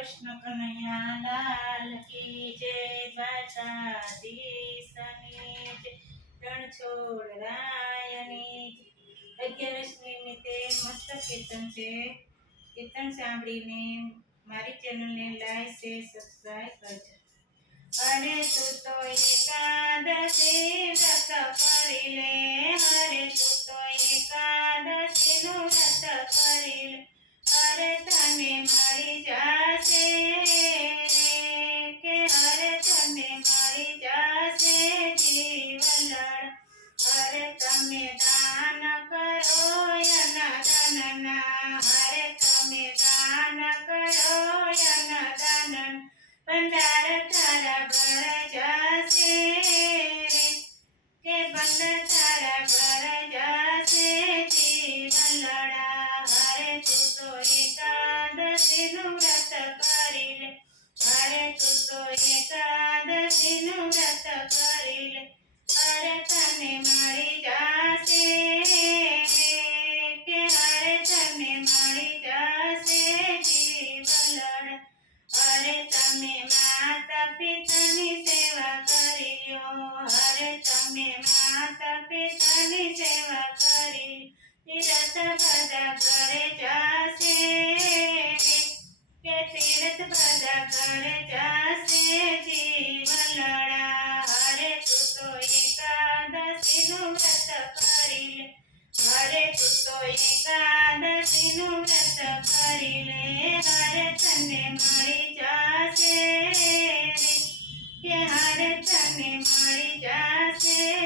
કૃષ્ણ કનૈયા લાલ કી જય દ્વારકાધીશની જય. રણછોડ રાયની અગિયારસ નિમિત્તે મસ્ત કીર્તન છે. કીર્તન સાંભળીને મારી ચેનલને લાઈક, શેર સબસ્ક્રાઈબ કરજો. અરે તું તો એકાદશી વ્રત કરી લે, અરે તું भंडार तारा भर जासे के भंडार थारा भर जासे जीवन लड़ा हरे तू तो एकादशी नु व्रत करिले। हरे तू तो एकादशी नु व्रत करिले। हरे तने मारी जासे के तने मारी जासे जीवन हरे तने માતા પિતાની સેવા કરી, તીરથ બધા ઘરે જશે કે તીરથ બધા ઘરે જશે જીવન લડા હરે તું તો એકાદશીનું વ્રત કરી લે. હરે તું તો એકાદશીનું વ્રત કરી લે. હરે તને મળી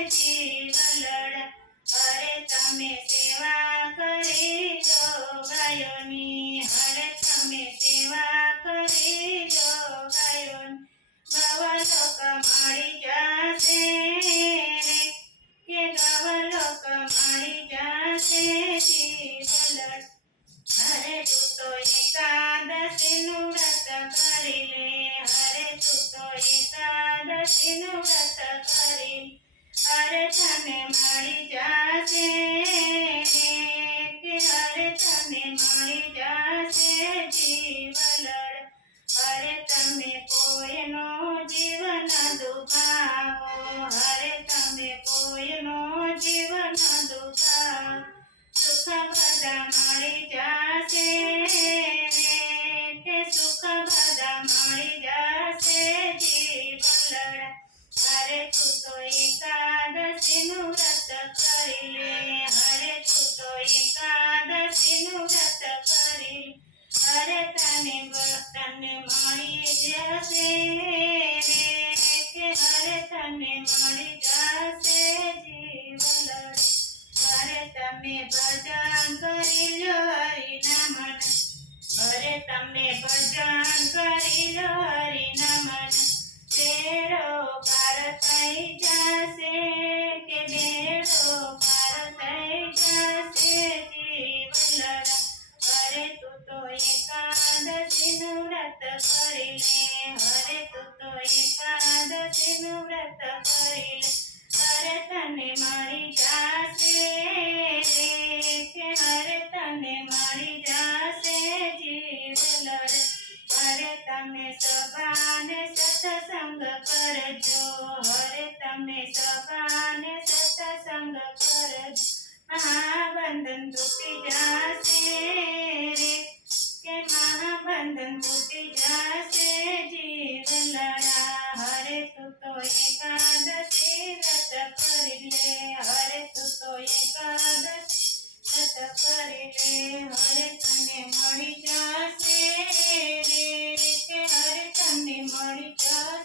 જશે જીવલડ હરે તમે સેવા કરી લો ગાયોની હરે તમે સેવા કરી લો ગાયોની ગવલોક મળી જશે કે ગવલોક મળી જશે જીવલડ હરે તું તો એકાદશીનું વ્રત કરી લે હરે તું તો એકાદશીનું વ્રત કરી બધા મળી જશે કરી અરે તું તો એકાદશીનું વ્રત કરી અરે હરે તને મળી જશે કે હરે તને મળી અરે તમે ભજન અરે તમે ભજન કરી લો હરિનામન તેરો પાર થઈ જશે કે બેડો પાર થઈ જશે જીવન અરે તું તો એકાદશીનું વ્રત કરી લે. હરે તું તો એકાદશીનું વ્રત महाबंधन टूट जासे रे। के महाबंधन टूट जासे जीवन लड़ा। हरे तू तो एकादशी, व्रत कर ले। हर तू तो एकादशी, व्रत कर ले। हर तने मड़ी जासे रे। के हरे तने मड़ी जा